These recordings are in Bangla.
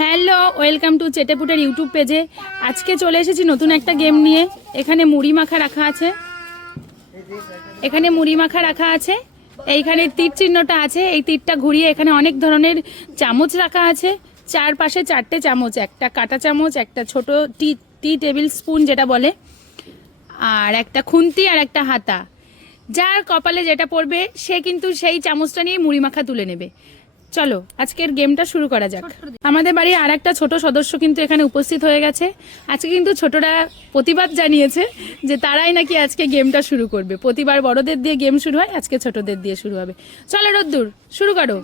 হ্যালো, ওয়েলকাম টু চেটেপুটের ইউটিউব পেজে। আজকে চলে এসেছি নতুন একটা গেম নিয়ে। এখানে মুড়ি মাখা রাখা আছে, এইখানে তীর চিহ্নটা আছে। এই তীরটা ঘুরিয়ে এখানে অনেক ধরনের চামচ রাখা আছে। চারপাশে চারটে চামচ, একটা কাঁটা চামচ, একটা ছোট টি টেবিল স্পুন যেটা বলে, আর একটা খুন্তি আর একটা হাতা। যার কপালে যেটা পড়বে সে কিন্তু সেই চামচটা নিয়ে মুড়ি মাখা তুলে নেবে। চলো আজকের গেমটা শুরু করা যাক। আমাদের বাড়ির আর একটা ছোট সদস্য কিন্তু এখানে উপস্থিত হয়ে গেছে। আজকে কিন্তু ছোটরা প্রতিবাদ জানিয়েছে যে তারাই নাকি আজকে গেমটা শুরু করবে। প্রতিবার বড়দের দিয়ে গেম শুরু হয়, আজকে ছোটদের দিয়ে শুরু হবে। চলো রোদ্দুর, শুরু করো।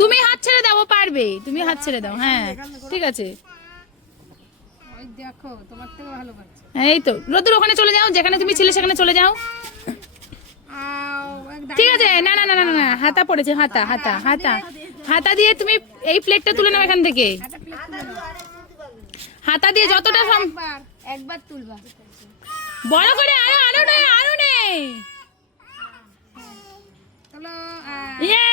তুমি হাত ছেড়ে দাও, ও পারবে। তুমি হাত ছেড়ে দাও। হ্যাঁ ঠিক আছে, এই তো রোদ্দুর, ওখানে চলে যাও, যেখানে তুমি ছিলে সেখানে চলে যাও। ঠিক আছে, না না না না না, হাতা পড়েছে, হাতা হাতা হাতা হাতা দিয়ে তুমি এই প্লেটটা তুলে নাও এখান থেকে। হাতা দিয়ে যতটা একবার তুলবা, বড় করে। আরো আরো নেই, আরো নেই। ইয়ে,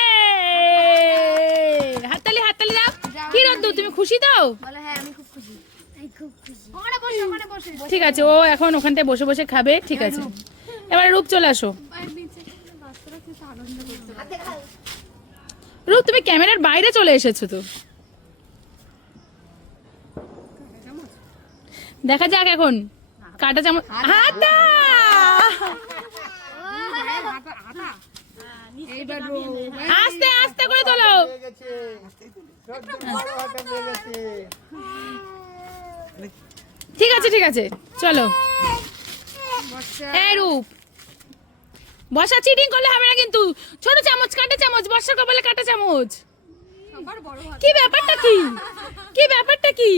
হাততালি হাততালি দাও। কি রোদ্দুর, তুমি খুশি দাও? হ্যাঁ আমি খুব খুশি। ঠিক আছে, ও এখন ওখানটায় বসে বসে খাবে। ঠিক আছে, এবার রূপ চলে আসো। রূপ, তুমি ক্যামেরার বাইরে চলে এসেছো তো। দেখা যাক এখন কাটা চামচ। হাতা, আস্তে আস্তে করে তোলো। ঠিক আছে ঠিক আছে, চলো। এই রূপ, বসা চিটিং করলে হবে না কিন্তু। ছোট চামচ, কাঁটা চামচ, বর্ষা কপালে কাঁটা চামচ। কি ব্যাপারটা কি? কি ব্যাপারটা কি?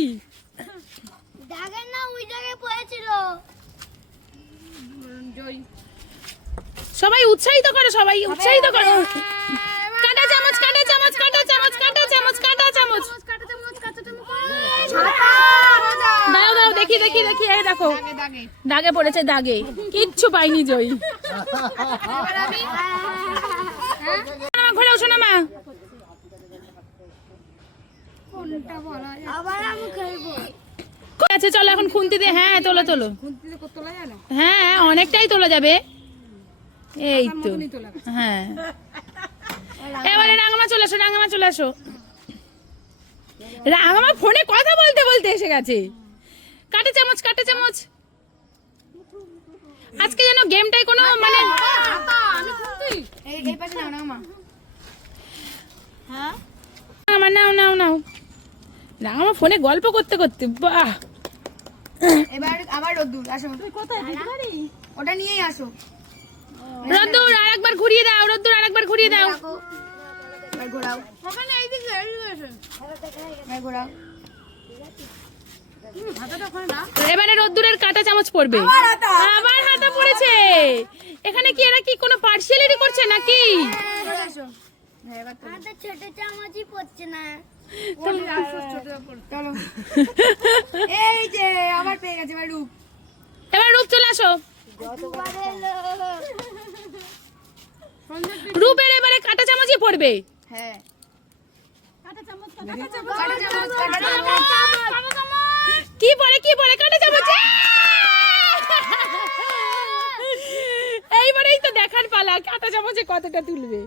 দাগের না ওই জায়গায় পড়েছিল। সবাই উৎসাহিত করো, সবাই উৎসাহিত করো। কাঁটা চামচ, কাঁটা চামচ, কাঁটা চামচ, কাঁটা চামচ, কাঁটা চামচ। দাও দাও, দেখি দেখি দেখি, এই দেখো দাগে পড়েছে, দাগে। কিচ্ছু পাইনি জয়ী। ঘোরাও শোনা মা। আবার আমি খেলবো। আচ্ছা চলো এখন খুন্তি দিয়ে। হ্যাঁ তোলো তোলো। হ্যাঁ অনেকটাই তোলা যাবে। এই তো, হ্যাঁ। এবারে রাঙামা চলে আসো, রাঙামা চলে আসো। রাঙামা ফোনে কথা বলতে বলতে এসে গেছে। কাঁটা চামচ, কাঁটা চামচ। আজকে যেন গেমটাই কোনো মানে আমার নাও নাও নাও। রাঙামা ফোনে গল্প করতে করতে, বাহ। এবার আবার রোদ্দুর আসো। ওটা নিয়েই আসো। রোদ্দুর আরেকবার ঘুরিয়ে দাও, রোদ্দুর আরেকবার ঘুরিয়ে দাও। এবার ঘোরাও। ওখানে এইদিকে এসো। এবার ঘোরাও। এবারে রোদ্দুরের কাঁটা চামচ পড়বে। আবার হাতা পড়েছে। এখানে কি এরা কি কোনো পার্সিয়ালিটি করছে নাকি? ছোট চামচই পড়ছে না। এই যে আবার পেয়ে গেছে। এবার রূপ, এবার রূপ চলে আসো। রূপের এবারে কাঁটা চামচই পড়বে। হ্যাঁ কি পড়ে কি পড়ে? কাঁটা চামচ। এইবারেই তো দেখার পালা, কাঁটা চামচে কতটা তুলবে।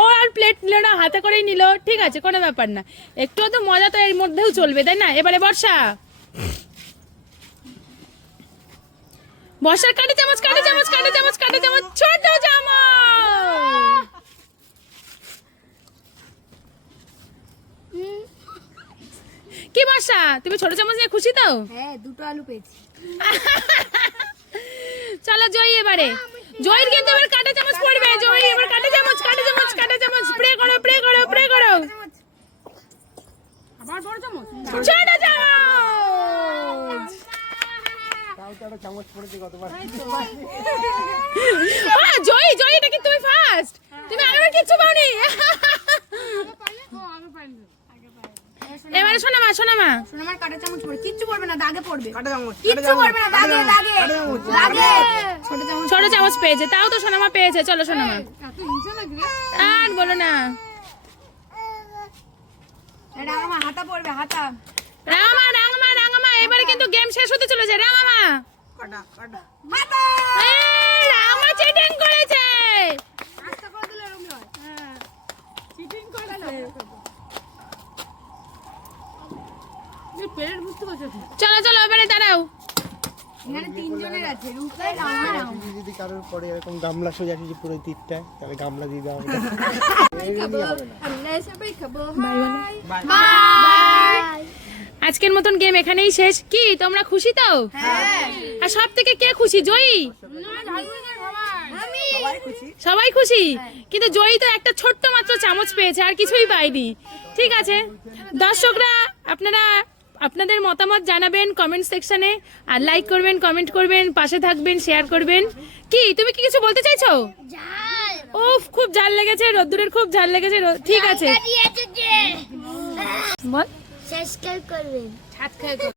ও আর প্লেট নিল না, হাতে করেই নিল। ঠিক আছে, কোনো ব্যাপার না। একটু তো মজা তো এর মধ্যেও চলবে, তাই না? এবারে বর্ষা, বর্ষার কাঁটা চামচ, কাঁটা চামচ, কাঁটা চামচ, কাঁটা চামচ, ছোট চামচ। কি বর্ষা, তুমি ছোট চামচ নিয়ে খুশি তো? হ্যাঁ, দুটো আলু পেয়েছি। চলো জয়ী, এবারে জয়ীর কিন্তু এবার কাঁটা চামচ পড়বে। জয়ী এবার কাঁটা চামচ, কাঁটা চামচ, কাঁটা চামচ। স্প্রে করো, স্প্রে করো, স্প্রে করো। আবার বড় চামচ, ছোট চামচ। জয়ী, জয়ী এটা কি তুমি ফার্স্ট? তুমি আগের কিচ্ছু পাওনি। এবারে শোনা মা, শোনা মা। সোনামার কাঁটা চামচ পড়ে, কিচ্ছু পড়বে না, দাগে পড়বে। কাঁটা চামচ কিচ্ছু পড়বে না, দাগে দাগে দাগে। ছোট চামচ, ছোট চামচ পেয়েছে, তাও তো সোনামা পেয়েছে। চলো সোনামা, আর বলো না। রাঙামা হাতা পড়বে হাতা। রাঙামা এবারে কিন্তু গেম শেষ হতে চলেছে। রাঙামা হাতা। রাঙামা চিটিং করেছে। আস্তে করে দিলে এরকম হয়। চিটিং করেছে। চলো এবারে দাঁড়াও। এখানে তিনজনের আছে রূপে রাঙা। যদি কারোর পরে এরকম গামলা সোজাসুজি পুরো তীরটা তাহলে গামলা দিয়ে দাও। আমরা সবাই খাবো। বাই। আজকের মতন গেম এখানেই শেষ। কি তোমরা খুশি তো? হ্যাঁ। আর সব থেকে কে খুশি? জয়ী? আমি। সবাই খুশি, কিন্তু জয়ী তো একটা ছোট্ট মাত্র চামচ পেয়েছে, আর কিছুই পাইনি। ঠিক আছে দর্শকরা, আপনারা আপনাদের মতামত জানাবেন কমেন্ট সেকশনে, আর লাইক করবেন, কমেন্ট করবেন, পাশে থাকবেন, শেয়ার করবেন। কি তুমি কি কিছু বলতে চাইছো? উফ, খুব ঝাল লেগেছে, রোদ্দুরের খুব ঝাল লেগেছে। ঠিক আছে বল। সাবস্ক্রাইব করবেন।